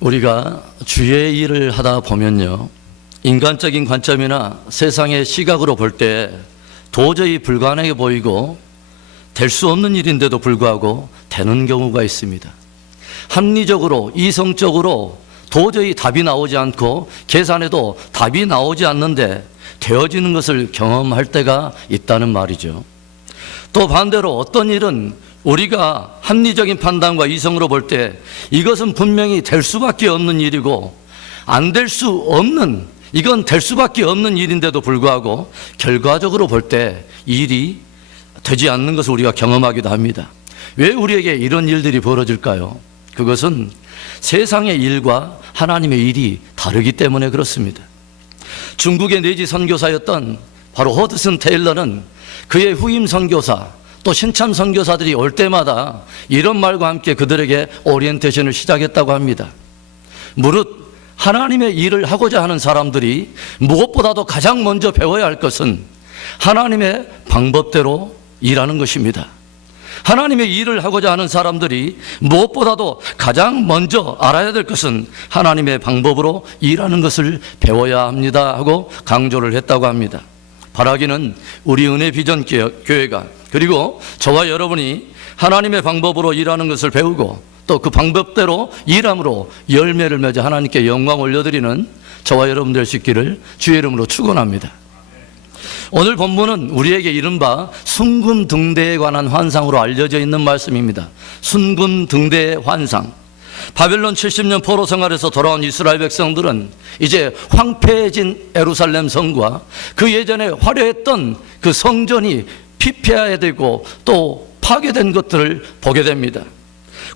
우리가 주의 일을 하다 보면요, 인간적인 관점이나 세상의 시각으로 볼 때 도저히 불가능해 보이고 될 수 없는 일인데도 불구하고 되는 경우가 있습니다. 합리적으로, 이성적으로 도저히 답이 나오지 않고 계산해도 답이 나오지 않는데 되어지는 것을 경험할 때가 있다는 말이죠. 또 반대로 어떤 일은 우리가 합리적인 판단과 이성으로 볼 때 이것은 분명히 될 수밖에 없는 일이고 안 될 수 없는, 이건 될 수밖에 없는 일인데도 불구하고 결과적으로 볼 때 일이 되지 않는 것을 우리가 경험하기도 합니다. 왜 우리에게 이런 일들이 벌어질까요? 그것은 세상의 일과 하나님의 일이 다르기 때문에 그렇습니다. 중국의 내지 선교사였던 바로 허드슨 테일러는 그의 후임 선교사 또 신참 선교사들이 올 때마다 이런 말과 함께 그들에게 오리엔테이션을 시작했다고 합니다. 무릇 하나님의 일을 하고자 하는 사람들이 무엇보다도 가장 먼저 배워야 할 것은 하나님의 방법대로 일하는 것입니다. 하나님의 일을 하고자 하는 사람들이 무엇보다도 가장 먼저 알아야 될 것은 하나님의 방법으로 일하는 것을 배워야 합니다 하고 강조를 했다고 합니다. 바라기는 우리 은혜 비전 교회가, 그리고 저와 여러분이 하나님의 방법으로 일하는 것을 배우고 또 그 방법대로 일함으로 열매를 맺어 하나님께 영광 올려드리는 저와 여러분 될 수 있기를 주의 이름으로 축원합니다. 오늘 본문은 우리에게 이른바 순금등대에 관한 환상으로 알려져 있는 말씀입니다. 순금등대의 환상. 바벨론 70년 포로 생활에서 돌아온 이스라엘 백성들은 이제 황폐해진 예루살렘 성과 그 예전에 화려했던 그 성전이 피폐해되고 또 파괴된 것들을 보게 됩니다.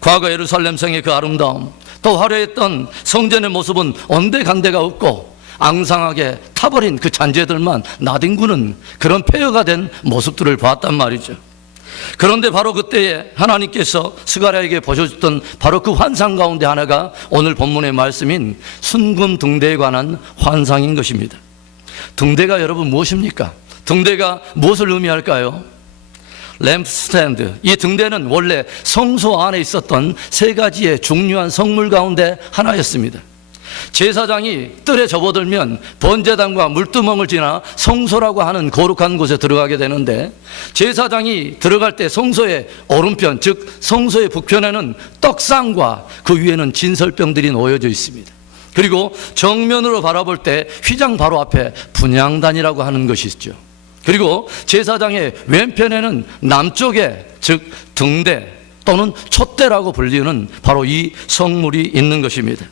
과거 예루살렘 성의 그 아름다움, 또 화려했던 성전의 모습은 온데간데가 없고 앙상하게 타버린 그 잔재들만 나뒹구는 그런 폐허가 된 모습들을 보았단 말이죠. 그런데 바로 그때에 하나님께서 스가랴에게 보여줬던 바로 그 환상 가운데 하나가 오늘 본문의 말씀인 순금등대에 관한 환상인 것입니다. 등대가 여러분 무엇입니까? 등대가 무엇을 의미할까요? 램프스탠드, 이 등대는 원래 성소 안에 있었던 세 가지의 중요한 성물 가운데 하나였습니다. 제사장이 뜰에 접어들면 번제단과 물두멍을 지나 성소라고 하는 거룩한 곳에 들어가게 되는데, 제사장이 들어갈 때 성소의 오른편, 즉 성소의 북편에는 떡상과 그 위에는 진설병들이 놓여져 있습니다. 그리고 정면으로 바라볼 때 휘장 바로 앞에 분향단이라고 하는 것이 있죠. 그리고 제사장의 왼편에는 남쪽에, 즉 등대 또는 촛대라고 불리는 바로 이 성물이 있는 것입니다.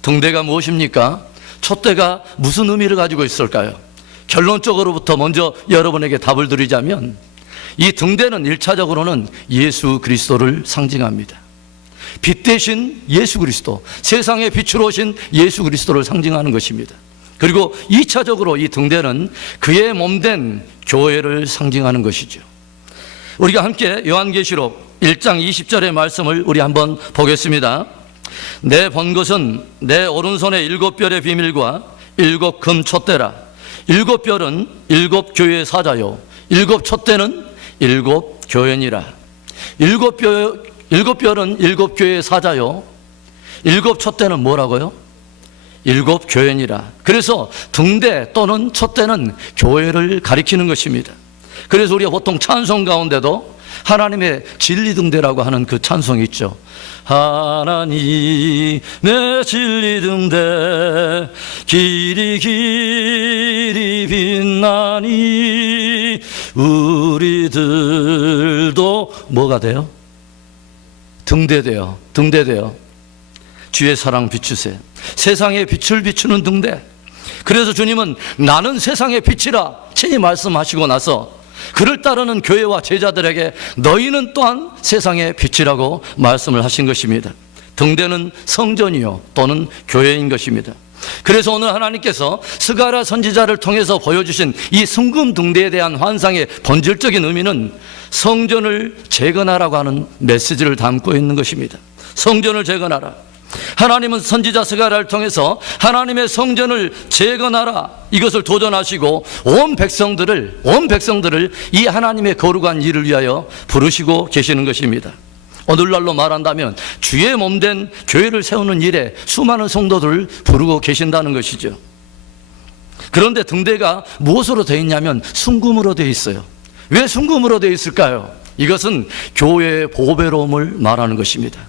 등대가 무엇입니까? 촛대가 무슨 의미를 가지고 있을까요? 결론적으로부터 먼저 여러분에게 답을 드리자면 이 등대는 1차적으로는 예수 그리스도를 상징합니다. 빛 대신 예수 그리스도, 세상의 빛으로 오신 예수 그리스도를 상징하는 것입니다. 그리고 2차적으로 이 등대는 그의 몸된 교회를 상징하는 것이죠. 우리가 함께 요한계시록 1장 20절의 말씀을 우리 한번 보겠습니다. 내 본 것은 내 오른손의 7별의 비밀과 7금 촛대라. 7별은 7교회의 사자요 7촛대는 7교회니라. 7별은 7교회의 사자요 7촛대는 뭐라고요? 7교회니라. 그래서 등대 또는 촛대는 교회를 가리키는 것입니다. 그래서 우리가 보통 찬송 가운데도 하나님의 진리 등대라고 하는 그 찬송이 있죠. 하나님의 진리 등대 길이 길이 빛나니 우리들도 뭐가 돼요? 등대돼요. 등대돼요. 주의 사랑 비추세. 세상에 빛을 비추는 등대. 그래서 주님은 나는 세상의 빛이라 친히 말씀하시고 나서 그를 따르는 교회와 제자들에게 너희는 또한 세상의 빛이라고 말씀을 하신 것입니다. 등대는 성전이요 또는 교회인 것입니다. 그래서 오늘 하나님께서 스가랴 선지자를 통해서 보여주신 이 순금등대에 대한 환상의 본질적인 의미는 성전을 재건하라고 하는 메시지를 담고 있는 것입니다. 성전을 재건하라. 하나님은 선지자 스가랴를 통해서 하나님의 성전을 재건하라, 이것을 도전하시고 온 백성들을 이 하나님의 거룩한 일을 위하여 부르시고 계시는 것입니다. 오늘날로 말한다면 주의 몸된 교회를 세우는 일에 수많은 성도들을 부르고 계신다는 것이죠. 그런데 등대가 무엇으로 되어 있냐면 순금으로 되어 있어요. 왜 순금으로 되어 있을까요? 이것은 교회의 보배로움을 말하는 것입니다.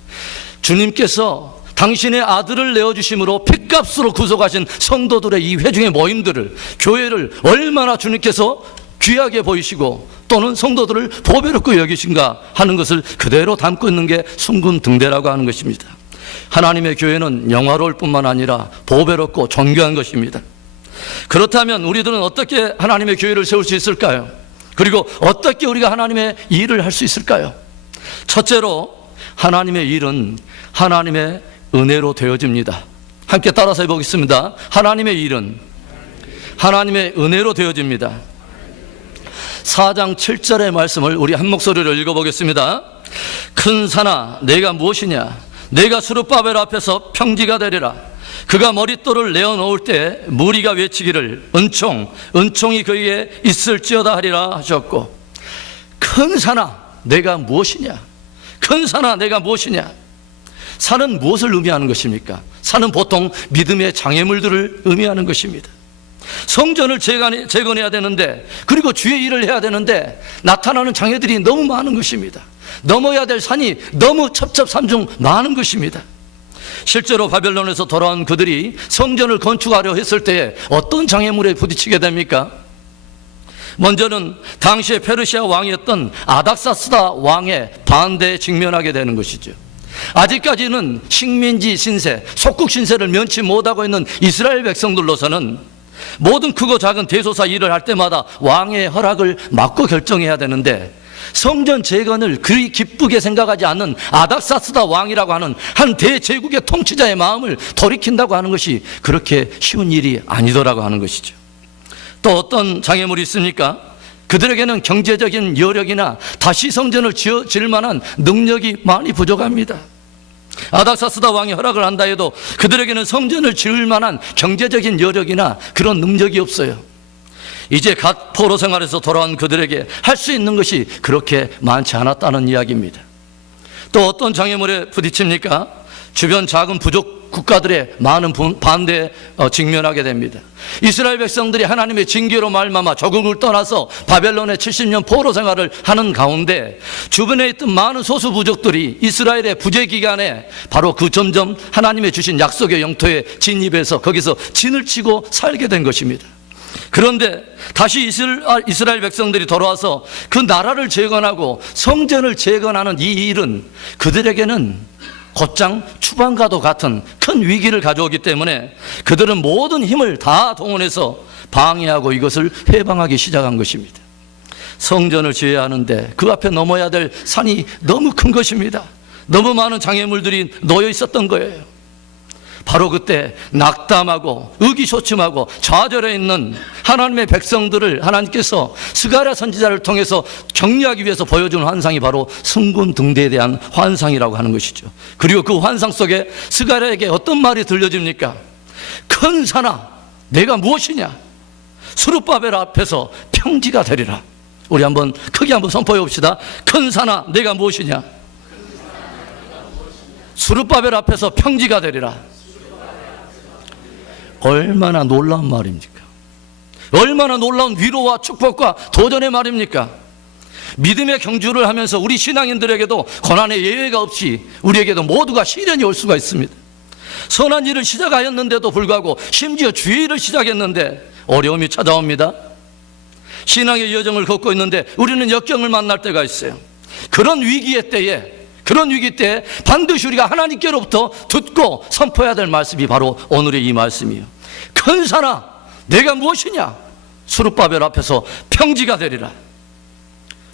주님께서 당신의 아들을 내어주심으로 핏값으로 구속하신 성도들의 이 회중의 모임들을, 교회를 얼마나 주님께서 귀하게 보이시고 또는 성도들을 보배롭게 여기신가 하는 것을 그대로 담고 있는 게 순금 등대라고 하는 것입니다. 하나님의 교회는 영화로울 뿐만 아니라 보배롭고 존귀한 것입니다. 그렇다면 우리들은 어떻게 하나님의 교회를 세울 수 있을까요? 그리고 어떻게 우리가 하나님의 일을 할 수 있을까요? 첫째로 하나님의 일은 하나님의 은혜로 되어집니다. 함께 따라서 해보겠습니다. 하나님의 일은 하나님의 은혜로 되어집니다. 4장 7절의 말씀을 우리 한 목소리로 읽어보겠습니다. 큰 산아 내가 무엇이냐, 내가 스룹바벨 앞에서 평지가 되리라. 그가 머릿돌을 내어놓을 때 무리가 외치기를 은총이 그에게 있을지어다 하리라 하셨고, 큰 산아 내가 무엇이냐, 큰 산아 내가 무엇이냐. 산은 무엇을 의미하는 것입니까? 산은 보통 믿음의 장애물들을 의미하는 것입니다. 성전을 재건해야 되는데, 그리고 주의 일을 해야 되는데 나타나는 장애들이 너무 많은 것입니다. 넘어야 될 산이 너무 첩첩산중 많은 것입니다. 실제로 바벨론에서 돌아온 그들이 성전을 건축하려 했을 때에 어떤 장애물에 부딪히게 됩니까? 먼저는 당시의 페르시아 왕이었던 아닥사스다 왕의 반대에 직면하게 되는 것이죠. 아직까지는 식민지 신세, 속국 신세를 면치 못하고 있는 이스라엘 백성들로서는 모든 크고 작은 대소사 일을 할 때마다 왕의 허락을 받고 결정해야 되는데, 성전 재건을 그리 기쁘게 생각하지 않는 아닥사스다 왕이라고 하는 한 대제국의 통치자의 마음을 돌이킨다고 하는 것이 그렇게 쉬운 일이 아니더라고 하는 것이죠. 또 어떤 장애물이 있습니까? 그들에게는 경제적인 여력이나 다시 성전을 지을 만한 능력이 많이 부족합니다. 아닥사스다 왕이 허락을 한다 해도 그들에게는 성전을 지을 만한 경제적인 여력이나 그런 능력이 없어요. 이제 갓 포로 생활에서 돌아온 그들에게 할 수 있는 것이 그렇게 많지 않았다는 이야기입니다. 또 어떤 장애물에 부딪힙니까? 주변 작은 부족 국가들의 많은 반대에 직면하게 됩니다. 이스라엘 백성들이 하나님의 징계로 말미암아 조국을 떠나서 바벨론의 70년 포로 생활을 하는 가운데 주변에 있던 많은 소수 부족들이 이스라엘의 부재 기간에 바로 그 점점 하나님의 주신 약속의 영토에 진입해서 거기서 진을 치고 살게 된 것입니다. 그런데 다시 이스라엘 백성들이 돌아와서 그 나라를 재건하고 성전을 재건하는 이 일은 그들에게는 곧장 추방과도 같은 큰 위기를 가져오기 때문에 그들은 모든 힘을 다 동원해서 방해하고 이것을 해방하기 시작한 것입니다. 성전을 지어야 하는데 그 앞에 넘어야 될 산이 너무 큰 것입니다. 너무 많은 장애물들이 놓여 있었던 거예요. 바로 그때 낙담하고 의기소침하고 좌절해 있는 하나님의 백성들을 하나님께서 스가랴 선지자를 통해서 격려하기 위해서 보여준 환상이 바로 순금 등대에 대한 환상이라고 하는 것이죠. 그리고 그 환상 속에 스가랴에게 어떤 말이 들려집니까? 큰 산아 내가 무엇이냐, 스룹바벨 앞에서 평지가 되리라. 우리 한번 크게 한번 선포해 봅시다. 큰 산아 내가 무엇이냐, 스룹바벨 앞에서 평지가 되리라. 얼마나 놀라운 말입니까? 얼마나 놀라운 위로와 축복과 도전의 말입니까? 믿음의 경주를 하면서 우리 신앙인들에게도 고난의 예외가 없이 우리에게도 모두가 시련이 올 수가 있습니다. 선한 일을 시작하였는데도 불구하고 심지어 주의 일을 시작했는데 어려움이 찾아옵니다. 신앙의 여정을 걷고 있는데 우리는 역경을 만날 때가 있어요. 그런 위기 때에 반드시 우리가 하나님께로부터 듣고 선포해야 될 말씀이 바로 오늘의 이 말씀이에요. 큰 산아 내가 무엇이냐, 스룹바벨 앞에서 평지가 되리라.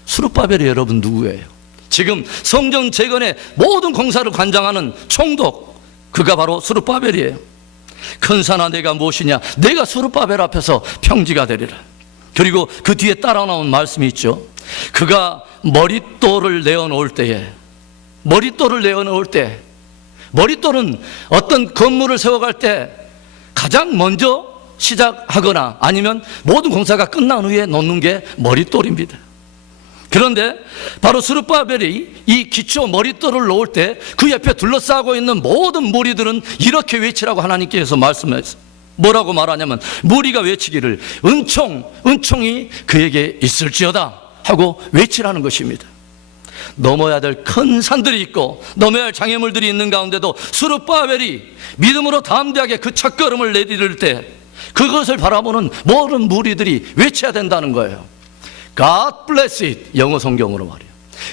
스룹바벨이 여러분 누구예요? 지금 성전 재건의 모든 공사를 관장하는 총독, 그가 바로 스룹바벨이에요. 큰 산아 내가 무엇이냐, 내가 스룹바벨 앞에서 평지가 되리라. 그리고 그 뒤에 따라 나온 말씀이 있죠. 그가 머릿돌을 내어놓을 때에, 머릿돌은 어떤 건물을 세워갈 때 가장 먼저 시작하거나 아니면 모든 공사가 끝난 후에 놓는 게 머릿돌입니다. 그런데 바로 스룹바벨이 이 기초 머릿돌을 놓을 때 그 옆에 둘러싸고 있는 모든 무리들은 이렇게 외치라고 하나님께서 말씀하셨어요. 뭐라고 말하냐면 무리가 외치기를 은총이 그에게 있을지어다 하고 외치라는 것입니다. 넘어야 될 큰 산들이 있고 넘어야 할 장애물들이 있는 가운데도 스룹바벨이 믿음으로 담대하게 그 첫걸음을 내디딜 때 그것을 바라보는 모든 무리들이 외쳐야 된다는 거예요. God bless it, 영어 성경으로 말이에요.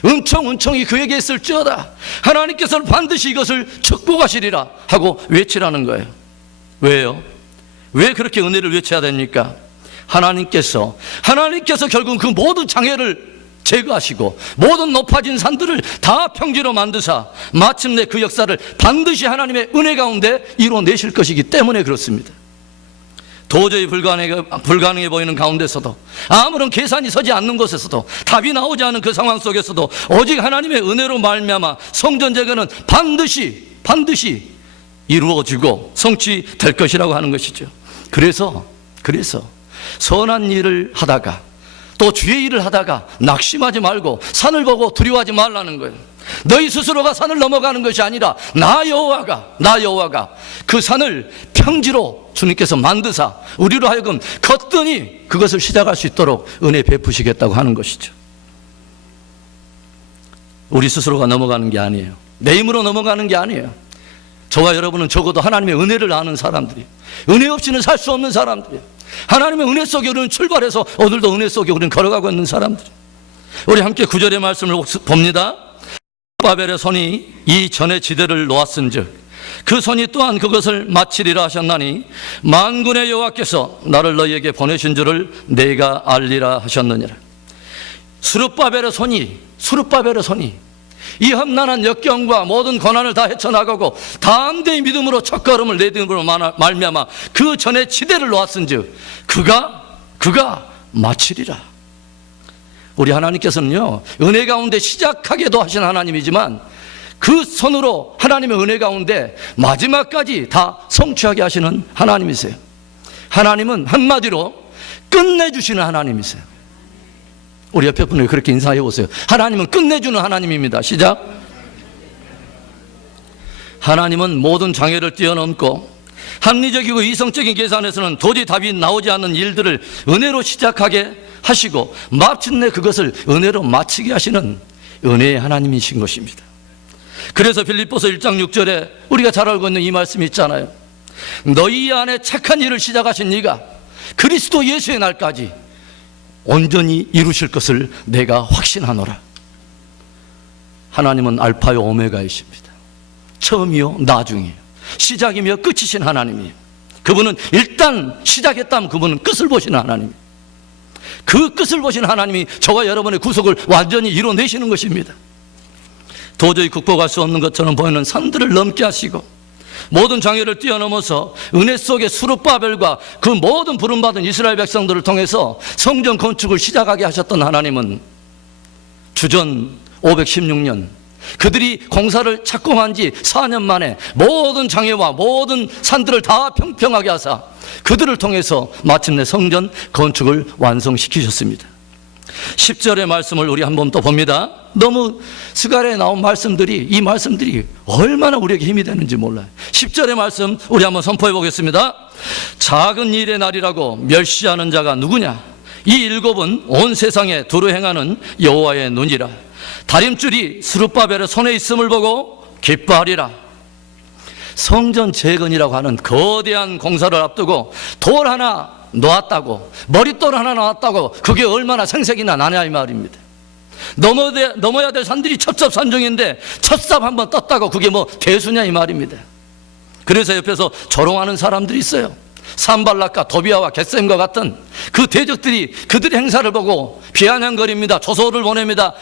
은총이 그에게 있을지어다. 하나님께서는 반드시 이것을 축복하시리라 하고 외치라는 거예요. 왜요? 왜 그렇게 은혜를 외쳐야 됩니까? 하나님께서 결국 그 모든 장애를 제거하시고 모든 높아진 산들을 다 평지로 만드사 마침내 그 역사를 반드시 하나님의 은혜 가운데 이루어내실 것이기 때문에 그렇습니다. 도저히 불가능해 보이는 가운데서도, 아무런 계산이 서지 않는 곳에서도, 답이 나오지 않은 그 상황 속에서도 오직 하나님의 은혜로 말미암아 성전 재건은 반드시 이루어지고 성취될 것이라고 하는 것이죠. 그래서 선한 일을 하다가 또 주의 일을 하다가 낙심하지 말고 산을 보고 두려워하지 말라는 거예요. 너희 스스로가 산을 넘어가는 것이 아니라 나 여호와가 그 산을 평지로 주님께서 만드사 우리로 하여금 거뜬히 그것을 시작할 수 있도록 은혜 베푸시겠다고 하는 것이죠. 우리 스스로가 넘어가는 게 아니에요. 내 힘으로 넘어가는 게 아니에요. 저와 여러분은 적어도 하나님의 은혜를 아는 사람들이에요. 은혜 없이는 살 수 없는 사람들이에요. 하나님의 은혜 속에 우리는 출발해서 오늘도 은혜 속에 우리는 걸어가고 있는 사람들. 우리 함께 9절의 말씀을 봅니다. 스룹바벨의 손이 이 전의 지대를 놓았은즉 그 손이 또한 그것을 마치리라 하셨나니 만군의 여호와께서 나를 너희에게 보내신 줄을 내가 알리라 하셨느니라. 스룹바벨의 손이 이 험난한 역경과 모든 고난을 다 헤쳐나가고 담대히 믿음으로 첫걸음을 내딛음으로 말미암아 그 전에 지대를 놓았은즉 그가 마치리라. 우리 하나님께서는요, 은혜 가운데 시작하게도 하신 하나님이지만 그 손으로 하나님의 은혜 가운데 마지막까지 다 성취하게 하시는 하나님이세요. 하나님은 한마디로 끝내주시는 하나님이세요. 우리 옆에 분을 그렇게 인사해 보세요. 하나님은 끝내주는 하나님입니다. 시작. 하나님은 모든 장애를 뛰어넘고 합리적이고 이성적인 계산에서는 도저히 답이 나오지 않는 일들을 은혜로 시작하게 하시고 마침내 그것을 은혜로 마치게 하시는 은혜의 하나님이신 것입니다. 그래서 빌립보서 1장 6절에 우리가 잘 알고 있는 이 말씀이 있잖아요. 너희 안에 착한 일을 시작하신 이가 그리스도 예수의 날까지 온전히 이루실 것을 내가 확신하노라. 하나님은 알파요 오메가이십니다. 처음이요 나중이에요. 시작이며 끝이신 하나님이에요. 그분은 일단 시작했다면 그분은 끝을 보시는 하나님이에요. 그 끝을 보시는 하나님이 저와 여러분의 구속을 완전히 이뤄내시는 것입니다. 도저히 극복할 수 없는 것처럼 보이는 산들을 넘게 하시고 모든 장애를 뛰어넘어서 은혜 속의 스룹바벨과 그 모든 부름받은 이스라엘 백성들을 통해서 성전 건축을 시작하게 하셨던 하나님은 주전 516년 그들이 공사를 착공한 지 4년 만에 모든 장애와 모든 산들을 다 평평하게 하사 그들을 통해서 마침내 성전 건축을 완성시키셨습니다. 10절의 말씀을 우리 한번 또 봅니다. 너무 스가랴에 나온 말씀들이, 이 말씀들이 얼마나 우리에게 힘이 되는지 몰라요. 10절의 말씀 우리 한번 선포해 보겠습니다. 작은 일의 날이라고 멸시하는 자가 누구냐? 이 일곱은 온 세상에 두루 행하는 여호와의 눈이라. 다림줄이 스룹바벨의 손에 있음을 보고 기뻐하리라. 성전 재건이라고 하는 거대한 공사를 앞두고 돌 하나 놓았다고, 머릿돌 하나 놓았다고 그게 얼마나 생색이나 나냐 이 말입니다. 넘어야 될 산들이 첩첩산중인데 첫삽 한번 떴다고 그게 뭐 대수냐 이 말입니다. 그래서 옆에서 조롱하는 사람들이 있어요. 산발락과 도비아와 겟셈과 같은 그 대적들이 그들의 행사를 보고 비아냥거립니다. 조소를 보냅니다.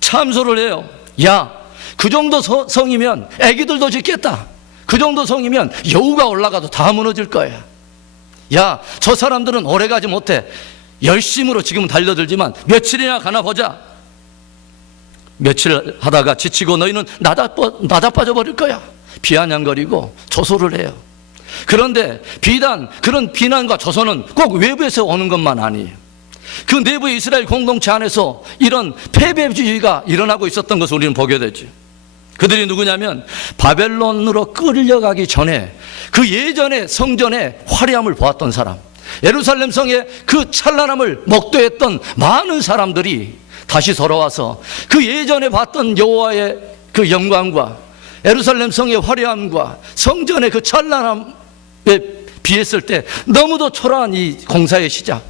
참소를 해요. 야, 그 정도 성이면 애기들도 짓겠다. 그 정도 성이면 여우가 올라가도 다 무너질 거야. 야, 저 사람들은 오래가지 못해. 열심으로 지금은 달려들지만 며칠이나 가나 보자. 며칠 하다가 지치고 너희는 나자빠져 버릴 거야. 비아냥거리고 조소를 해요. 그런데 비단 그런 비난과 조소는 꼭 외부에서 오는 것만 아니에요. 그 내부의 이스라엘 공동체 안에서 이런 패배주의가 일어나고 있었던 것을 우리는 보게 되지. 그들이 누구냐면 바벨론으로 끌려가기 전에 그 예전의 성전의 화려함을 보았던 사람, 예루살렘 성의 그 찬란함을 목도했던 많은 사람들이 다시 돌아와서 그 예전에 봤던 여호와의 그 영광과 예루살렘 성의 화려함과 성전의 그 찬란함에 비했을 때 너무도 초라한 이 공사의 시작,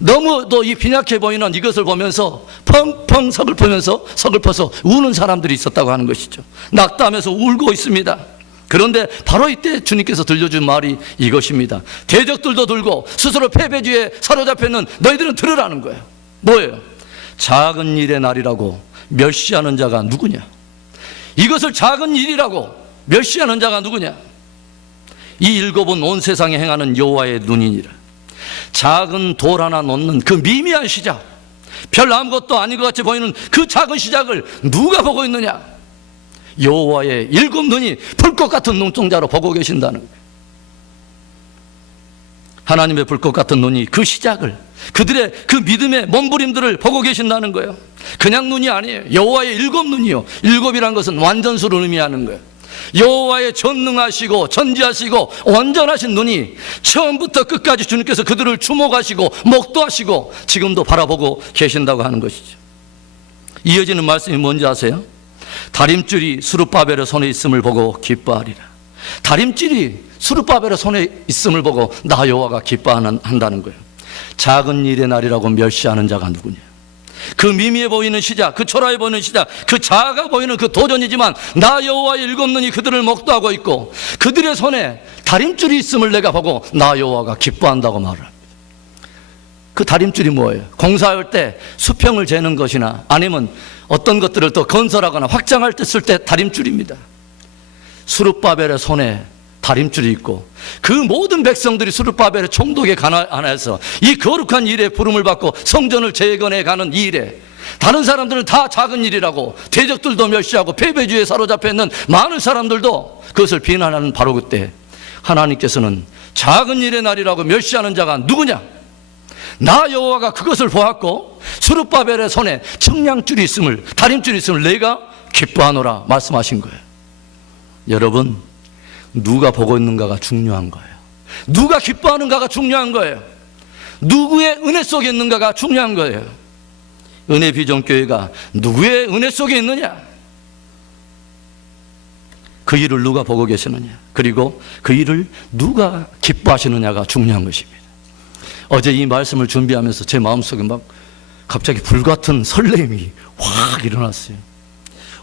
너무도 이 빈약해 보이는 이것을 보면서 펑펑 서글퍼서 우는 사람들이 있었다고 하는 것이죠. 낙담해서 울고 있습니다. 그런데 바로 이때 주님께서 들려준 말이 이것입니다. 대적들도 들고 스스로 패배주의에 사로잡혀있는 너희들은 들으라는 거예요. 뭐예요? 작은 일의 날이라고 멸시하는 자가 누구냐? 이것을 작은 일이라고 멸시하는 자가 누구냐? 이 일곱은 온 세상에 행하는 여호와의 눈이니라. 작은 돌 하나 놓는 그 미미한 시작, 별 아무것도 아닌 것 같이 보이는 그 작은 시작을 누가 보고 있느냐? 여호와의 일곱 눈이 불꽃 같은 눈동자로 보고 계신다는 거예요. 하나님의 불꽃 같은 눈이 그 시작을, 그들의 그 믿음의 몸부림들을 보고 계신다는 거예요. 그냥 눈이 아니에요. 여호와의 일곱 눈이요. 일곱이란 것은 완전수를 의미하는 거예요. 여호와의 전능하시고 전지하시고 완전하신 눈이 처음부터 끝까지 주님께서 그들을 주목하시고 목도하시고 지금도 바라보고 계신다고 하는 것이죠. 이어지는 말씀이 뭔지 아세요? 다림줄이 스룹바벨의 손에 있음을 보고 기뻐하리라. 다림줄이 스룹바벨의 손에 있음을 보고 나 여호와가 기뻐한다는 거예요. 작은 일의 날이라고 멸시하는 자가 누구냐? 그 미미해 보이는 시작, 그 초라해 보이는 시작, 그 작아 보이는 그 도전이지만 나 여호와의 일곱 눈이 그들을 목도하고 있고 그들의 손에 다림줄이 있음을 내가 보고 나 여호와가 기뻐한다고 말을 합니다. 그 다림줄이 뭐예요? 공사할 때 수평을 재는 것이나 아니면 어떤 것들을 더 건설하거나 확장할 때 쓸 때 다림줄입니다. 스룹바벨의 손에 다림줄이 있고 그 모든 백성들이 스룹바벨의 총독에 안에서 이 거룩한 일에 부름을 받고 성전을 재건해 가는 이 일에 다른 사람들은 다 작은 일이라고, 대적들도 멸시하고 패배주의에 사로잡혀 있는 많은 사람들도 그것을 비난하는 바로 그때 하나님께서는 작은 일의 날이라고 멸시하는 자가 누구냐? 나 여호와가 그것을 보았고 스룹바벨의 손에 청량줄이 있음을, 다림줄이 있음을 내가 기뻐하노라 말씀하신 거예요. 여러분, 누가 보고 있는가가 중요한 거예요. 누가 기뻐하는가가 중요한 거예요. 누구의 은혜 속에 있는가가 중요한 거예요. 은혜 비전교회가 누구의 은혜 속에 있느냐? 그 일을 누가 보고 계시느냐? 그리고 그 일을 누가 기뻐하시느냐가 중요한 것입니다. 어제 이 말씀을 준비하면서 제 마음속에 막 갑자기 불같은 설렘이 확 일어났어요.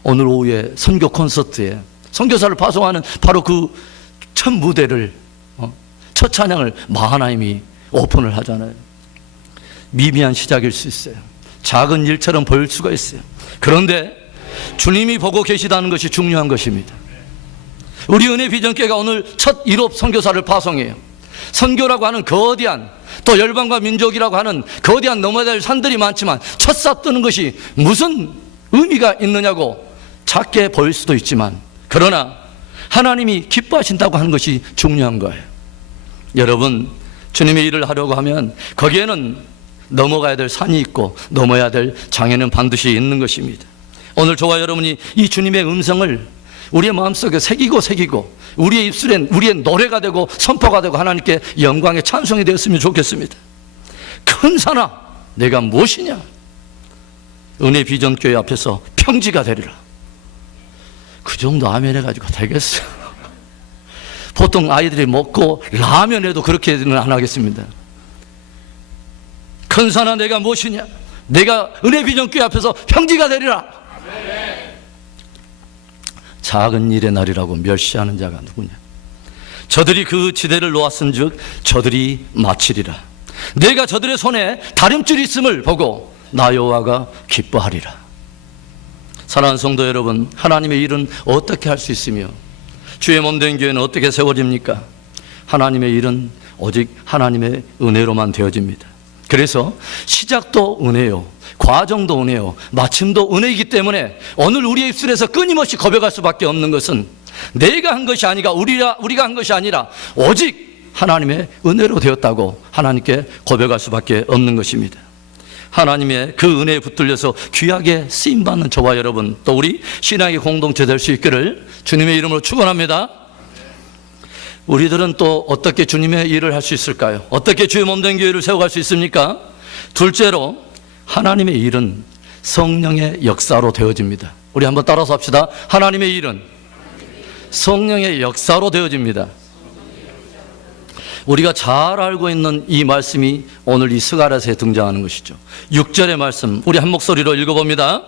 오늘 오후에 선교 콘서트에 선교사를 파송하는 바로 그 첫 무대를, 첫 찬양을 마하나임이 오픈을 하잖아요. 미미한 시작일 수 있어요. 작은 일처럼 보일 수가 있어요. 그런데 주님이 보고 계시다는 것이 중요한 것입니다. 우리 은혜 비전교회가 오늘 첫 1호 선교사를 파송해요. 선교라고 하는 거대한, 또 열방과 민족이라고 하는 거대한 넘어야 될 산들이 많지만 첫 싹뜨는 것이 무슨 의미가 있느냐고 작게 보일 수도 있지만, 그러나 하나님이 기뻐하신다고 하는 것이 중요한 거예요. 여러분, 주님의 일을 하려고 하면 거기에는 넘어가야 될 산이 있고 넘어야 될 장애는 반드시 있는 것입니다. 오늘 저와 여러분이 이 주님의 음성을 우리의 마음속에 새기고 우리의 입술에 우리의 노래가 되고 선포가 되고 하나님께 영광의 찬송이 되었으면 좋겠습니다. 큰 산아 내가 무엇이냐? 은혜 비전교회 앞에서 평지가 되리라. 그 정도 아멘 해가지고 되겠어? 보통 아이들이 먹고 라면에도 그렇게는 안 하겠습니다. 큰 산아 내가 무엇이냐? 내가 은혜 비전교회 앞에서 평지가 되리라. 작은 일의 날이라고 멸시하는 자가 누구냐? 저들이 그 지대를 놓았은 즉 저들이 마치리라. 내가 저들의 손에 다림줄이 있음을 보고 나 여호와가 기뻐하리라. 사랑하는 성도 여러분, 하나님의 일은 어떻게 할 수 있으며 주의 몸된 교회는 어떻게 세워집니까? 하나님의 일은 오직 하나님의 은혜로만 되어집니다. 그래서 시작도 은혜요, 과정도 은혜요, 마침도 은혜이기 때문에 오늘 우리의 입술에서 끊임없이 고백할 수밖에 없는 것은 내가 한 것이 아니라 우리가 한 것이 아니라 오직 하나님의 은혜로 되었다고 하나님께 고백할 수밖에 없는 것입니다. 하나님의 그 은혜에 붙들려서 귀하게 쓰임받는 저와 여러분, 또 우리 신앙의 공동체 될 수 있기를 주님의 이름으로 축원합니다. 우리들은 또 어떻게 주님의 일을 할 수 있을까요? 어떻게 주의 몸된 교회를 세워갈 수 있습니까? 둘째로, 하나님의 일은 성령의 역사로 되어집니다. 우리 한번 따라서 합시다. 하나님의 일은 성령의 역사로 되어집니다. 우리가 잘 알고 있는 이 말씀이 오늘 이 스가랴서에 등장하는 것이죠. 6절의 말씀 우리 한 목소리로 읽어봅니다.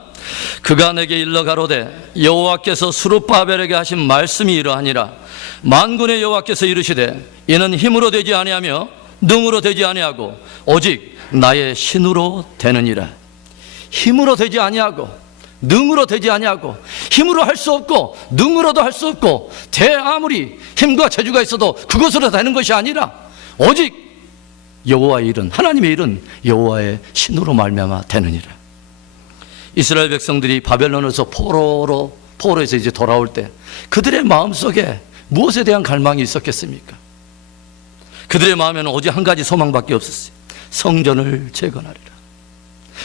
그가 내게 일러 가로되 여호와께서 스룹바벨에게 하신 말씀이 이러하니라. 만군의 여호와께서 이르시되 이는 힘으로 되지 아니하며 능으로 되지 아니하고 오직 나의 신으로 되느니라. 힘으로 되지 아니하고 능으로 되지 아니하고, 힘으로 할 수 없고 능으로도 할 수 없고, 아무리 힘과 재주가 있어도 그것으로 되는 것이 아니라 오직 여호와의 일은, 하나님의 일은 여호와의 신으로 말미암아 되느니라. 이스라엘 백성들이 바벨론에서 포로에서 이제 돌아올 때 그들의 마음속에 무엇에 대한 갈망이 있었겠습니까? 그들의 마음에는 오직 한 가지 소망밖에 없었어요. 성전을 재건하리라.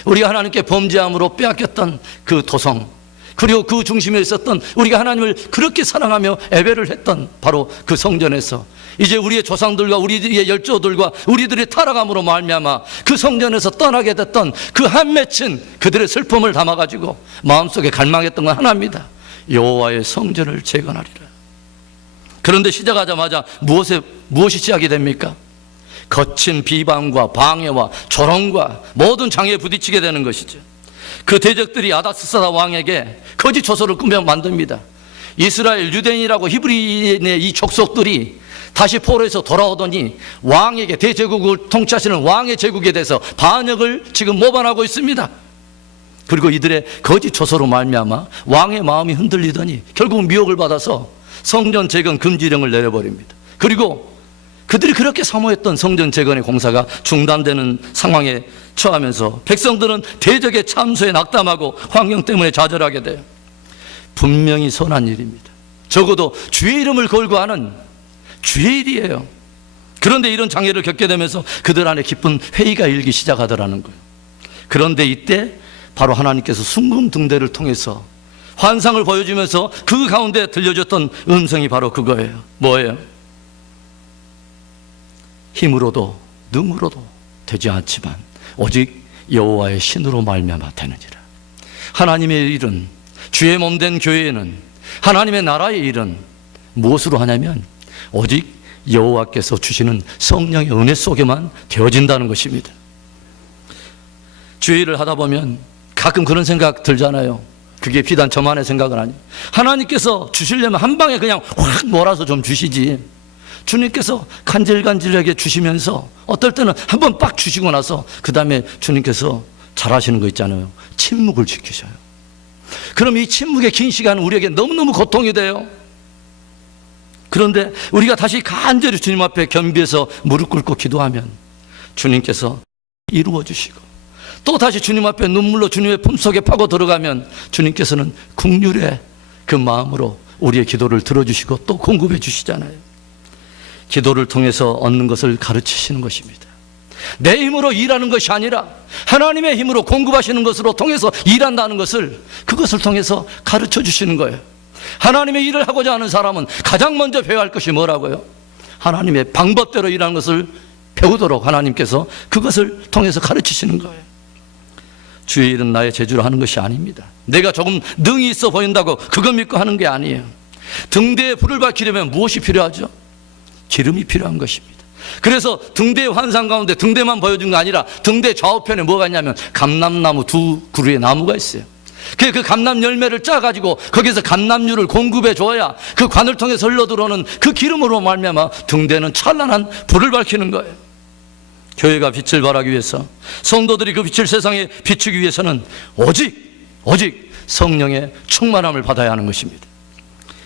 우리가 하나님께 범죄함으로 빼앗겼던 그 도성, 그리고 그 중심에 있었던, 우리가 하나님을 그렇게 사랑하며 예배를 했던 바로 그 성전에서 이제 우리의 조상들과 우리의 열조들과 우리들의 타락함으로 말미암아 그 성전에서 떠나게 됐던 그 한 맺힌 그들의 슬픔을 담아가지고 마음속에 갈망했던 건 하나입니다. 여호와의 성전을 재건하리라. 그런데 시작하자마자 무엇이 시작이 됩니까? 거친 비방과 방해와 조롱과 모든 장애에 부딪히게 되는 것이죠. 그 대적들이 아닥사다 왕에게 거짓 조서를 꾸며 만듭니다. 이스라엘 유대인이라고 히브리인의 이 족속들이 다시 포로에서 돌아오더니 왕에게, 대제국을 통치하시는 왕의 제국에 대해서 반역을 지금 모반하고 있습니다. 그리고 이들의 거짓 조서로 말미암아 왕의 마음이 흔들리더니 결국 미혹을 받아서 성전 재건 금지령을 내려버립니다. 그리고 그들이 그렇게 사모했던 성전 재건의 공사가 중단되는 상황에 처하면서 백성들은 대적의 참소에 낙담하고 환경 때문에 좌절하게 돼요. 분명히 선한 일입니다. 적어도 주의 이름을 걸고 하는 주의 일이에요. 그런데 이런 장애를 겪게 되면서 그들 안에 깊은 회의가 일기 시작하더라는 거예요. 그런데 이때 바로 하나님께서 순금등대를 통해서 환상을 보여주면서 그 가운데 들려줬던 음성이 바로 그거예요. 뭐예요? 힘으로도 능으로도 되지 않지만 오직 여호와의 신으로 말미암아 되느니라. 하나님의 일은, 주의 몸된 교회에는, 하나님의 나라의 일은 무엇으로 하냐면 오직 여호와께서 주시는 성령의 은혜 속에만 되어진다는 것입니다. 주의 일을 하다 보면 가끔 그런 생각 들잖아요. 그게 비단 저만의 생각은 아니에요. 하나님께서 주시려면 한 방에 그냥 확 몰아서 좀 주시지, 주님께서 간질간질하게 주시면서 어떨 때는 한 번 빡 주시고 나서 그 다음에 주님께서 잘하시는 거 있잖아요. 침묵을 지키셔요. 그럼 이 침묵의 긴 시간은 우리에게 너무너무 고통이 돼요. 그런데 우리가 다시 간절히 주님 앞에 겸비해서 무릎 꿇고 기도하면 주님께서 이루어 주시고, 또 다시 주님 앞에 눈물로 주님의 품속에 파고 들어가면 주님께서는 긍휼의 그 마음으로 우리의 기도를 들어주시고 또 공급해 주시잖아요. 기도를 통해서 얻는 것을 가르치시는 것입니다. 내 힘으로 일하는 것이 아니라 하나님의 힘으로 공급하시는 것으로 통해서 일한다는 것을, 그것을 통해서 가르쳐 주시는 거예요. 하나님의 일을 하고자 하는 사람은 가장 먼저 배워야 할 것이 뭐라고요? 하나님의 방법대로 일하는 것을 배우도록 하나님께서 그것을 통해서 가르치시는 거예요. 주의 일은 나의 재주로 하는 것이 아닙니다. 내가 조금 능이 있어 보인다고 그거 믿고 하는 게 아니에요. 등대에 불을 밝히려면 무엇이 필요하죠? 기름이 필요한 것입니다. 그래서 등대의 환상 가운데 등대만 보여준 게 아니라 등대 좌우편에 뭐가 있냐면 감람나무 2그루의 나무가 있어요. 그 감람 열매를 짜가지고 거기서 감람유를 공급해 줘야 그 관을 통해서 흘러들어오는 그 기름으로 말미암아 등대는 찬란한 불을 밝히는 거예요. 교회가 빛을 발하기 위해서, 성도들이 그 빛을 세상에 비추기 위해서는 오직 성령의 충만함을 받아야 하는 것입니다.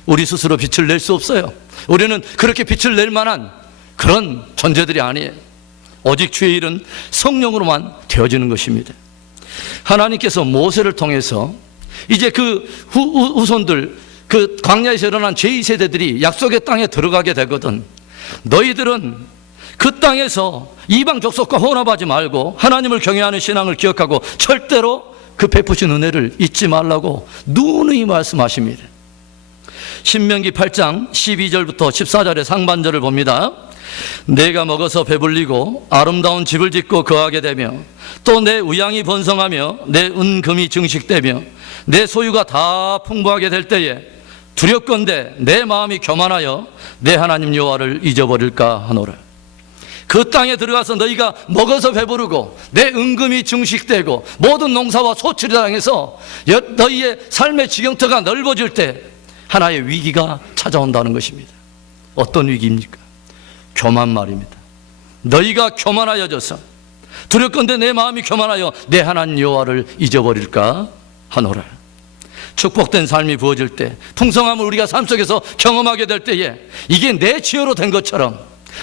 우리 스스로 빛을 낼 수 없어요. 우리는 그렇게 빛을 낼 만한 그런 존재들이 아니에요. 오직 주의 일은 성령으로만 되어지는 것입니다. 하나님께서 모세를 통해서 이제 그 후손들, 그 광야에서 일어난 제2세대들이 약속의 땅에 들어가게 되거든. 너희들은 그 땅에서 이방 족속과 혼합하지 말고 하나님을 경외하는 신앙을 기억하고 절대로 그 베푸신 은혜를 잊지 말라고 누누이 말씀하십니다. 신명기 8장 12절부터 14절의 상반절을 봅니다. 내가 먹어서 배불리고 아름다운 집을 짓고 거하게 되며 또 내 우양이 번성하며 내 은금이 증식되며 내 소유가 다 풍부하게 될 때에 두렵건대 내 마음이 교만하여 내 하나님 여호와를 잊어버릴까 하노라. 그 땅에 들어가서 너희가 먹어서 배부르고 내 은금이 증식되고 모든 농사와 소출이 당해서 너희의 삶의 지경터가 넓어질 때 하나의 위기가 찾아온다는 것입니다. 어떤 위기입니까? 교만 말입니다. 너희가 교만하여져서 두렵건대 내 마음이 교만하여 내 하나님 여호와를 잊어버릴까 하노라. 축복된 삶이 부어질 때, 풍성함을 우리가 삶 속에서 경험하게 될 때에 이게 내 지혜로 된 것처럼,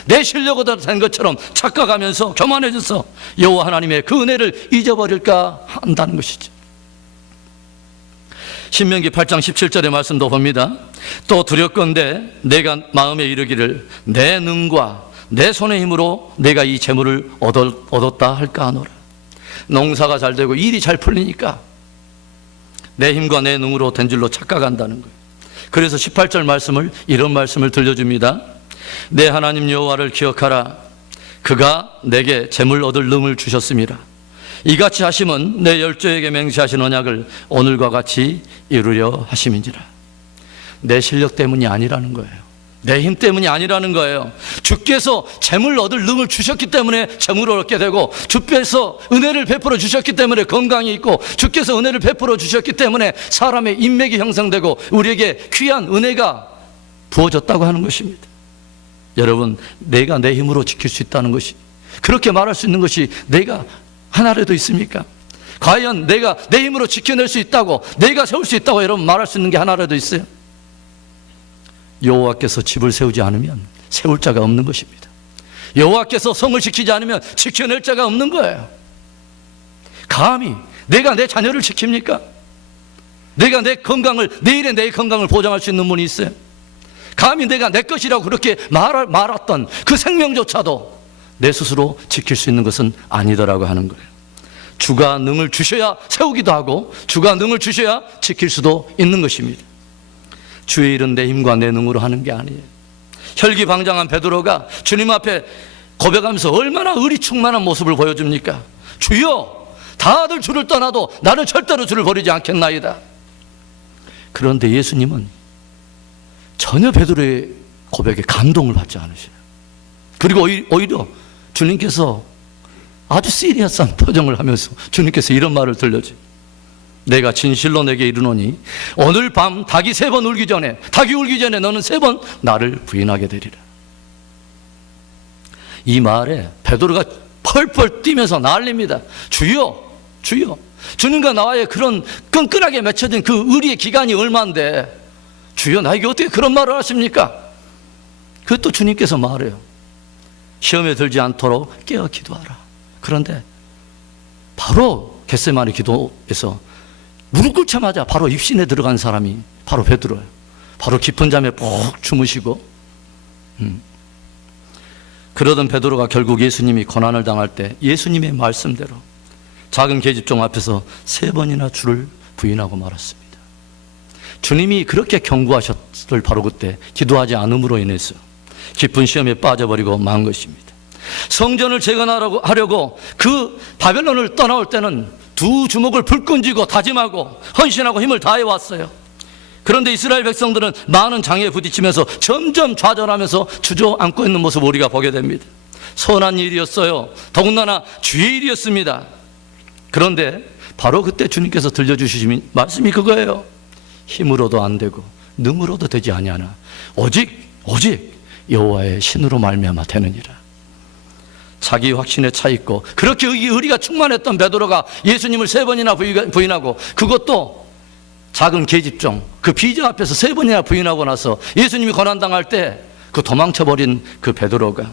내 실력으로 된 것처럼 착각하면서 교만해져서 여호와 하나님의 그 은혜를 잊어버릴까 한다는 것이죠. 신명기 8장 17절의 말씀도 봅니다. 또 두렵건대 내가 마음에 이르기를 내 능과 내 손의 힘으로 내가 이 재물을 얻었다 할까 하노라. 농사가 잘 되고 일이 잘 풀리니까 내 힘과 내 능으로 된 줄로 착각한다는 거예요. 그래서 18절 말씀을 이런 말씀을 들려줍니다. 내 하나님 여호와를 기억하라. 그가 내게 재물 얻을 능을 주셨음이라. 이같이 하심은 내 열조에게 맹세하신 언약을 오늘과 같이 이루려 하심인지라. 내 실력 때문이 아니라는 거예요. 내 힘 때문이 아니라는 거예요. 주께서 재물 얻을 능을 주셨기 때문에 재물을 얻게 되고, 주께서 은혜를 베풀어 주셨기 때문에 건강이 있고, 주께서 은혜를 베풀어 주셨기 때문에 사람의 인맥이 형성되고 우리에게 귀한 은혜가 부어졌다고 하는 것입니다. 여러분, 내가 내 힘으로 지킬 수 있다는 것이, 그렇게 말할 수 있는 것이 내가 하나라도 있습니까? 과연 내가 내 힘으로 지켜낼 수 있다고, 내가 세울 수 있다고 여러분 말할 수 있는 게 하나라도 있어요? 여호와께서 집을 세우지 않으면 세울 자가 없는 것입니다. 여호와께서 성을 지키지 않으면 지켜낼 자가 없는 거예요. 감히 내가 내 자녀를 지킵니까? 내가 내 건강을, 내일의 내 건강을 보장할 수 있는 분이 있어요? 감히 내가 내 것이라고 그렇게 말았던 그 생명조차도 내 스스로 지킬 수 있는 것은 아니더라고 하는 거예요. 주가 능을 주셔야 세우기도 하고, 주가 능을 주셔야 지킬 수도 있는 것입니다. 주의 일은 내 힘과 내 능으로 하는 게 아니에요. 혈기방장한 베드로가 주님 앞에 고백하면서 얼마나 의리 충만한 모습을 보여줍니까? 주여, 다들 주를 떠나도 나는 절대로 주를 버리지 않겠나이다. 그런데 예수님은 전혀 베드로의 고백에 감동을 받지 않으셔요. 그리고 오히려 주님께서 아주 시리어스한 표정을 하면서 주님께서 이런 말을 들려줘요. 내가 진실로 내게 이르노니 오늘 밤 닭이 3번 울기 전에, 닭이 울기 전에 너는 3번 나를 부인하게 되리라. 이 말에 베드로가 펄펄 뛰면서 난립니다. 주여, 주여. 주님과 나와의 그런 끈끈하게 맺혀진 그 의리의 기간이 얼마인데 주여, 나에게 어떻게 그런 말을 하십니까? 그것도 주님께서 말해요. 시험에 들지 않도록 깨어 기도하라. 그런데 바로 겟세마네 기도에서 무릎 꿇자마자 바로 입신에 들어간 사람이 바로 베드로예요. 바로 깊은 잠에 푹 주무시고, 그러던 베드로가 결국 예수님이 고난을 당할 때 예수님의 말씀대로 작은 계집종 앞에서 3번이나 주를 부인하고 말았습니다. 주님이 그렇게 경고하셨을 바로 그때 기도하지 않음으로 인해서 깊은 시험에 빠져버리고 만 것입니다. 성전을 재건하려고 그 바벨론을 떠나올 때는 2 주먹을 불끈 쥐고 다짐하고 헌신하고 힘을 다해왔어요. 그런데 이스라엘 백성들은 많은 장애에 부딪히면서 점점 좌절하면서 주저앉고 있는 모습을 우리가 보게 됩니다. 선한 일이었어요. 더군다나 주의 일이었습니다. 그런데 바로 그때 주님께서 들려주시는 말씀이 그거예요. 힘으로도 안 되고 능으로도 되지 아니하나 오직 여호와의 신으로 말미암아 되느니라. 자기 확신에 차 있고 그렇게 의리가 충만했던 베드로가 예수님을 3번이나 부인하고, 그것도 작은 계집종 그 비저 앞에서 3번이나 부인하고 나서 예수님이 고난당할 때 그 도망쳐버린 그 베드로가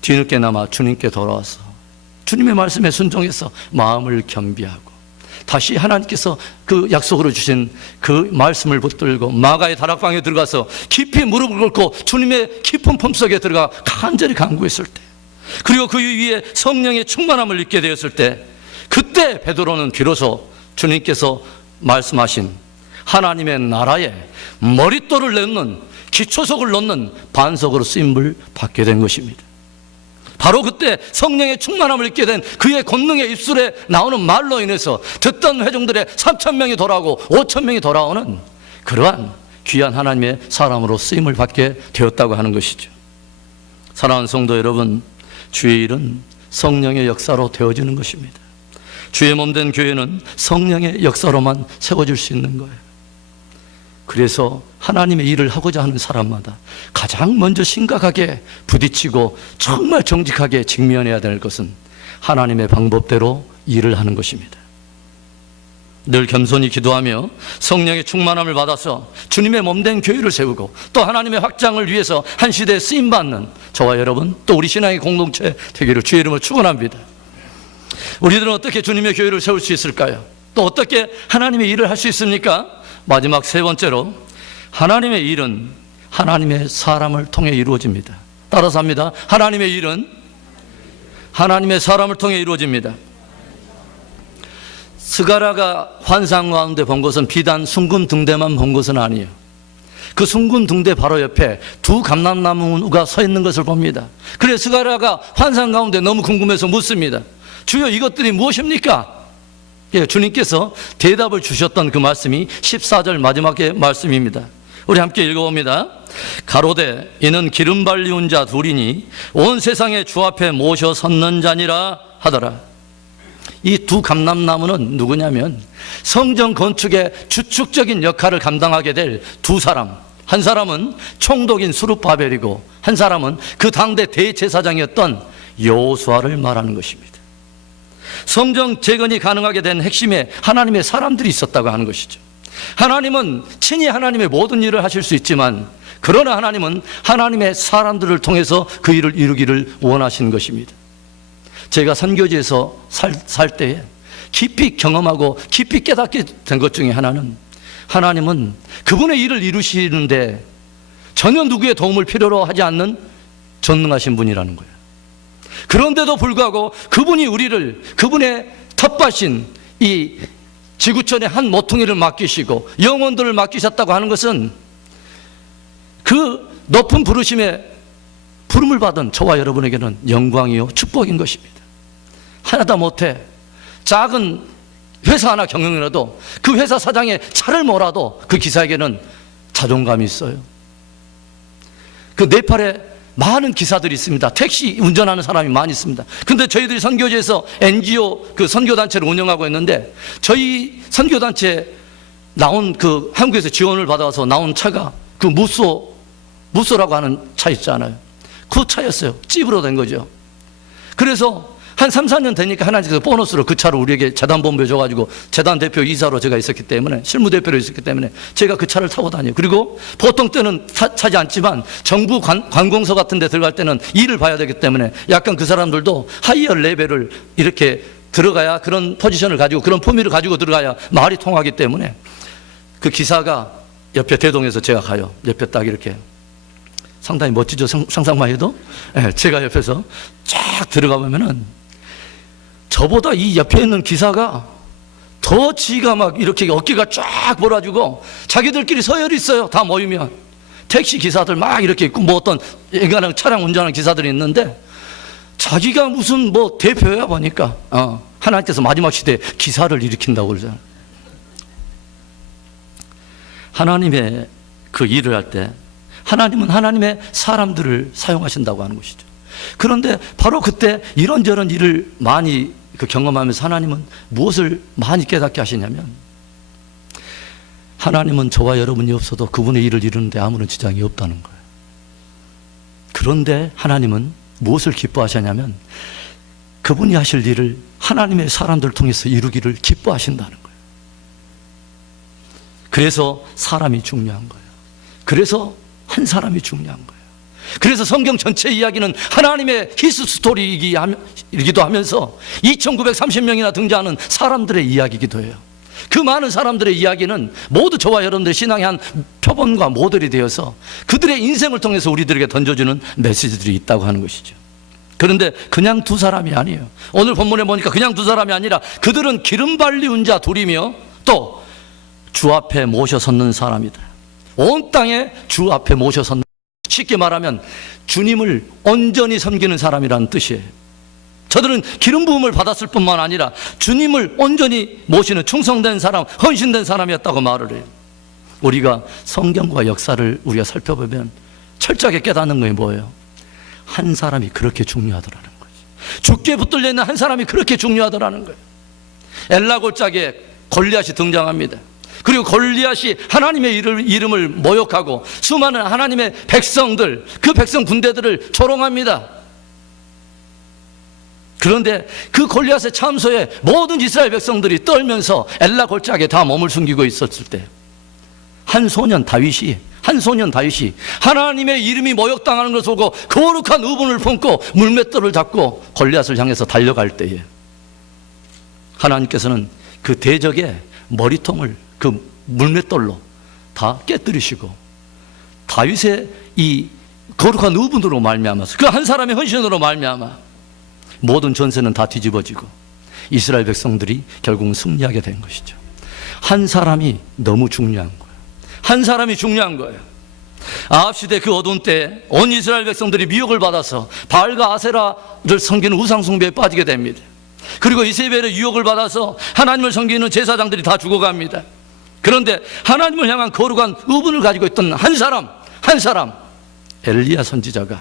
뒤늦게나마 주님께 돌아와서 주님의 말씀에 순종해서 마음을 겸비하고 다시 하나님께서 그 약속으로 주신 그 말씀을 붙들고 마가의 다락방에 들어가서 깊이 무릎을 꿇고 주님의 깊은 품속에 들어가 간절히 간구했을 때, 그리고 그 위에 성령의 충만함을 입게 되었을 때, 그때 베드로는 비로소 주님께서 말씀하신 하나님의 나라에 머릿돌을 넣는, 기초석을 놓는 반석으로 쓰임을 받게 된 것입니다. 바로 그때 성령의 충만함을 입게 된 그의 권능의 입술에 나오는 말로 인해서 듣던 회중들의 3,000명이 돌아오고 5,000명이 돌아오는 그러한 귀한 하나님의 사람으로 쓰임을 받게 되었다고 하는 것이죠. 사랑하는 성도 여러분, 주의 일은 성령의 역사로 되어지는 것입니다. 주의 몸된 교회는 성령의 역사로만 세워질 수 있는 거예요. 그래서 하나님의 일을 하고자 하는 사람마다 가장 먼저 심각하게 부딪히고 정말 정직하게 직면해야 될 것은 하나님의 방법대로 일을 하는 것입니다. 늘 겸손히 기도하며 성령의 충만함을 받아서 주님의 몸된 교회를 세우고 또 하나님의 확장을 위해서 한 시대에 쓰임받는 저와 여러분, 또 우리 신앙의 공동체 되기를 주의 이름으로 축원합니다. 우리들은 어떻게 주님의 교회를 세울 수 있을까요? 또 어떻게 하나님의 일을 할 수 있습니까? 마지막 세 번째로, 하나님의 일은 하나님의 사람을 통해 이루어집니다. 따라서 합니다. 하나님의 일은 하나님의 사람을 통해 이루어집니다. 스가랴가 환상 가운데 본 것은 비단 숭근 등대만 본 것은 아니에요. 그 숭근 등대 바로 옆에 두 감람나무가 서 있는 것을 봅니다. 그래서 스가랴가 환상 가운데 너무 궁금해서 묻습니다. 주여, 이것들이 무엇입니까? 예, 주님께서 대답을 주셨던 그 말씀이 14절 마지막의 말씀입니다. 우리 함께 읽어봅니다. 가로되 이는 기름 발리운 자 둘이니 온 세상의 주 앞에 모셔 섰는 자니라 하더라. 이 두 감람나무는 누구냐면 성전 건축의 주축적인 역할을 감당하게 될 두 사람, 한 사람은 총독인 스룹바벨이고 한 사람은 그 당대 대제사장이었던 여호수아를 말하는 것입니다. 성전 재건이 가능하게 된 핵심에 하나님의 사람들이 있었다고 하는 것이죠. 하나님은 친히 하나님의 모든 일을 하실 수 있지만, 그러나 하나님은 하나님의 사람들을 통해서 그 일을 이루기를 원하시는 것입니다. 제가 선교지에서 살 때에 깊이 경험하고 깊이 깨닫게 된 것 중에 하나는, 하나님은 그분의 일을 이루시는데 전혀 누구의 도움을 필요로 하지 않는 전능하신 분이라는 거예요. 그런데도 불구하고 그분이 우리를 그분의 텃밭인 이 지구촌의 한 모퉁이를 맡기시고 영혼들을 맡기셨다고 하는 것은 그 높은 부르심에 부름을 받은 저와 여러분에게는 영광이요 축복인 것입니다. 하나도 못해 작은 회사 하나 경영이라도 그 회사 사장의 차를 몰아도 그 기사에게는 자존감이 있어요. 그 네팔에 많은 기사들이 있습니다. 택시 운전하는 사람이 많이 있습니다. 근데 저희들이 선교지에서 NGO 그 선교단체를 운영하고 있는데, 저희 선교단체에 나온 그 한국에서 지원을 받아서 나온 차가 그 무쏘라고 하는 차 있잖아요. 그 차였어요. 찝으로 된 거죠. 그래서 한 3, 4년 되니까 하나님께서 보너스로 그 차를 우리에게 재단본부에 줘가지고 재단 대표 이사로 제가 있었기 때문에, 실무대표로 있었기 때문에 제가 그 차를 타고 다녀요. 그리고 보통 때는 타지 않지만 정부 관공서 같은 데 들어갈 때는 일을 봐야 되기 때문에 약간 그 사람들도 하이어 레벨을 이렇게 들어가야, 그런 포지션을 가지고 그런 품위를 가지고 들어가야 말이 통하기 때문에, 그 기사가 옆에 대동해서 제가 가요. 옆에 딱 이렇게 상당히 멋지죠. 상상만 해도. 네, 제가 옆에서 쫙 들어가 보면은 저보다 이 옆에 있는 기사가 더 지가 막 이렇게 어깨가 쫙 몰아주고 자기들끼리 서열이 있어요. 다 모이면 택시 기사들 막 이렇게 있고 뭐 어떤 인간한 차량 운전하는 기사들이 있는데, 자기가 무슨 뭐 대표야 보니까 하나님께서 마지막 시대에 기사를 일으킨다고 그러잖아요. 하나님의 그 일을 할 때 하나님은 하나님의 사람들을 사용하신다고 하는 것이죠. 그런데 바로 그때 이런저런 일을 많이 경험하면서 하나님은 무엇을 많이 깨닫게 하시냐면, 하나님은 저와 여러분이 없어도 그분의 일을 이루는데 아무런 지장이 없다는 거예요. 그런데 하나님은 무엇을 기뻐하시냐면, 그분이 하실 일을 하나님의 사람들을 통해서 이루기를 기뻐하신다는 거예요. 그래서 사람이 중요한 거예요. 그래서 한 사람이 중요한 거예요. 그래서 성경 전체 이야기는 하나님의 히스 스토리이기도 하면서 2930명이나 등장하는 사람들의 이야기이기도 해요. 그 많은 사람들의 이야기는 모두 저와 여러분들의 신앙의 한 표본과 모델이 되어서 그들의 인생을 통해서 우리들에게 던져주는 메시지들이 있다고 하는 것이죠. 그런데 그냥 두 사람이 아니에요. 오늘 본문에 보니까 그냥 두 사람이 아니라 그들은 기름 발리운 자 둘이며 또 주 앞에 모셔 섰는 사람이다. 온 땅에 주 앞에 모셔 섰는, 쉽게 말하면 주님을 온전히 섬기는 사람이라는 뜻이에요. 저들은 기름 부음을 받았을 뿐만 아니라 주님을 온전히 모시는 충성된 사람, 헌신된 사람이었다고 말을 해요. 우리가 성경과 역사를 우리가 살펴보면 철저하게 깨닫는 것이 뭐예요? 한 사람이 그렇게 중요하더라는 거죠. 죽게 붙들려 있는 한 사람이 그렇게 중요하더라는 거예요. 엘라 골짜기에 골리앗이 등장합니다. 그리고 골리앗이 하나님의 이름을 모욕하고 수많은 하나님의 백성들, 그 백성 군대들을 조롱합니다. 그런데 그 골리앗의 참소에 모든 이스라엘 백성들이 떨면서 엘라 골짜기에 다 몸을 숨기고 있었을 때 한 소년 다윗이 하나님의 이름이 모욕당하는 것을 보고 거룩한 의분을 품고 물맷돌을 잡고 골리앗을 향해서 달려갈 때에 하나님께서는 그 대적의 머리통을 그 물맷돌로 다 깨뜨리시고 다윗의 이 거룩한 의분으로 말미암아서 그 한 사람의 헌신으로 말미암아 모든 전세는 다 뒤집어지고 이스라엘 백성들이 결국은 승리하게 된 것이죠. 한 사람이 너무 중요한 거예요. 한 사람이 중요한 거예요. 아합 시대 그 어두운 때에 온 이스라엘 백성들이 미혹을 받아서 바알과 아세라를 섬기는 우상 숭배에 빠지게 됩니다. 그리고 이세벨의 유혹을 받아서 하나님을 섬기는 제사장들이 다 죽어갑니다. 그런데 하나님을 향한 거룩한 의분을 가지고 있던 한 사람 엘리야 선지자가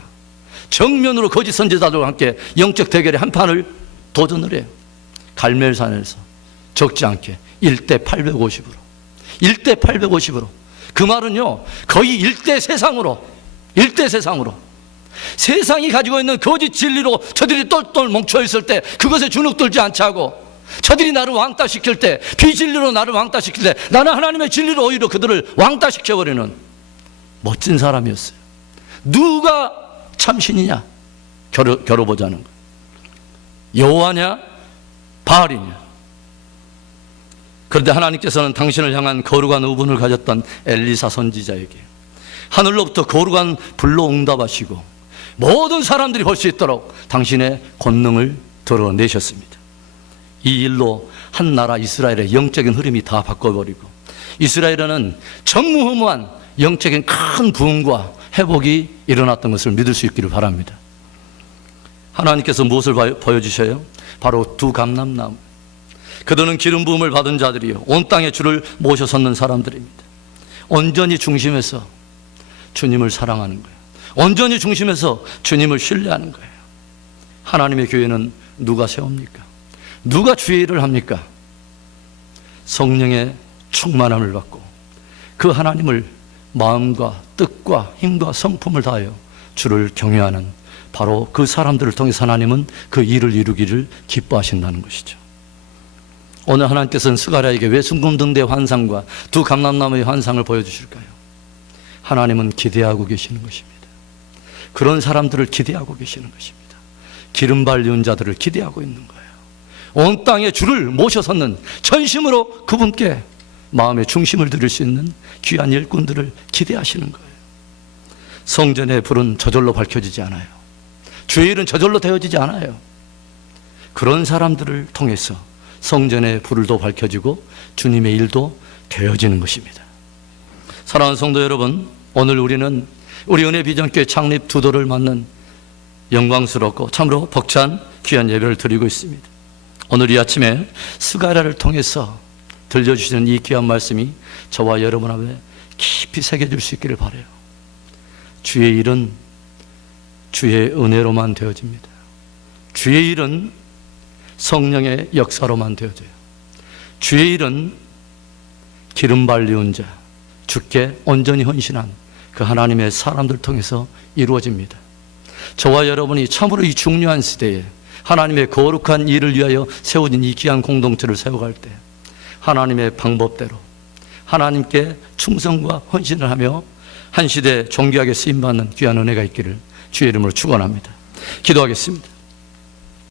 정면으로 거짓 선지자들과 함께 영적 대결의 한 판을 도전을 해요. 갈멜산에서 적지 않게 1대 850으로. 그 말은요, 거의 1대 세상으로 세상이 가지고 있는 거짓 진리로 저들이 똘똘 뭉쳐있을 때 그것에 주눅들지 않지 하고 저들이 나를 왕따시킬 때, 비진리로 나를 왕따시킬 때 나는 하나님의 진리로 오히려 그들을 왕따시켜버리는 멋진 사람이었어요. 누가 참신이냐 겨뤄보자는 거예요. 여호와냐 바알이냐. 그런데 하나님께서는 당신을 향한 거룩한 의분을 가졌던 엘리사 선지자에게 하늘로부터 거룩한 불로 응답하시고 모든 사람들이 볼 수 있도록 당신의 권능을 드러내셨습니다. 이 일로 한 나라 이스라엘의 영적인 흐름이 다 바꿔버리고 이스라엘에는 전무후무한 영적인 큰 부흥과 회복이 일어났던 것을 믿을 수 있기를 바랍니다. 하나님께서 무엇을 보여주셔요? 바로 두 감람나무. 그들은 기름 부음을 받은 자들이요 온 땅에 주를 모셔 섰는 사람들입니다. 온전히 중심에서 주님을 사랑하는 거예요. 온전히 중심에서 주님을 신뢰하는 거예요. 하나님의 교회는 누가 세웁니까? 누가 주의 일을 합니까? 성령의 충만함을 받고 그 하나님을 마음과 뜻과 힘과 성품을 다하여 주를 경외하는 바로 그 사람들을 통해서 하나님은 그 일을 이루기를 기뻐하신다는 것이죠. 오늘 하나님께서는 스가랴에게 왜 순금등대의 환상과 두 감람나무의 환상을 보여주실까요? 하나님은 기대하고 계시는 것입니다. 그런 사람들을 기대하고 계시는 것입니다. 기름 발리운 자들을 기대하고 있는 거예요. 온 땅에 주를 모셔 섰는 전심으로 그분께 마음의 중심을 드릴 수 있는 귀한 일꾼들을 기대하시는 거예요. 성전의 불은 저절로 밝혀지지 않아요. 주의 일은 저절로 되어지지 않아요. 그런 사람들을 통해서 성전의 불도 밝혀지고 주님의 일도 되어지는 것입니다. 사랑하는 성도 여러분, 오늘 우리는 우리 은혜비전교회 창립 두 돌을 맞는 영광스럽고 참으로 벅찬 귀한 예배를 드리고 있습니다. 오늘 이 아침에 스가랴를 통해서 들려주시는 이 귀한 말씀이 저와 여러분 앞에 깊이 새겨질 수 있기를 바라요. 주의 일은 주의 은혜로만 되어집니다. 주의 일은 성령의 역사로만 되어져요. 주의 일은 기름 발리운 자, 주께 온전히 헌신한 그 하나님의 사람들 통해서 이루어집니다. 저와 여러분이 참으로 이 중요한 시대에 하나님의 거룩한 일을 위하여 세워진 이 귀한 공동체를 세워갈 때 하나님의 방법대로 하나님께 충성과 헌신을 하며 한 시대 존귀하게 쓰임받는 귀한 은혜가 있기를 주의 이름으로 축원합니다. 기도하겠습니다.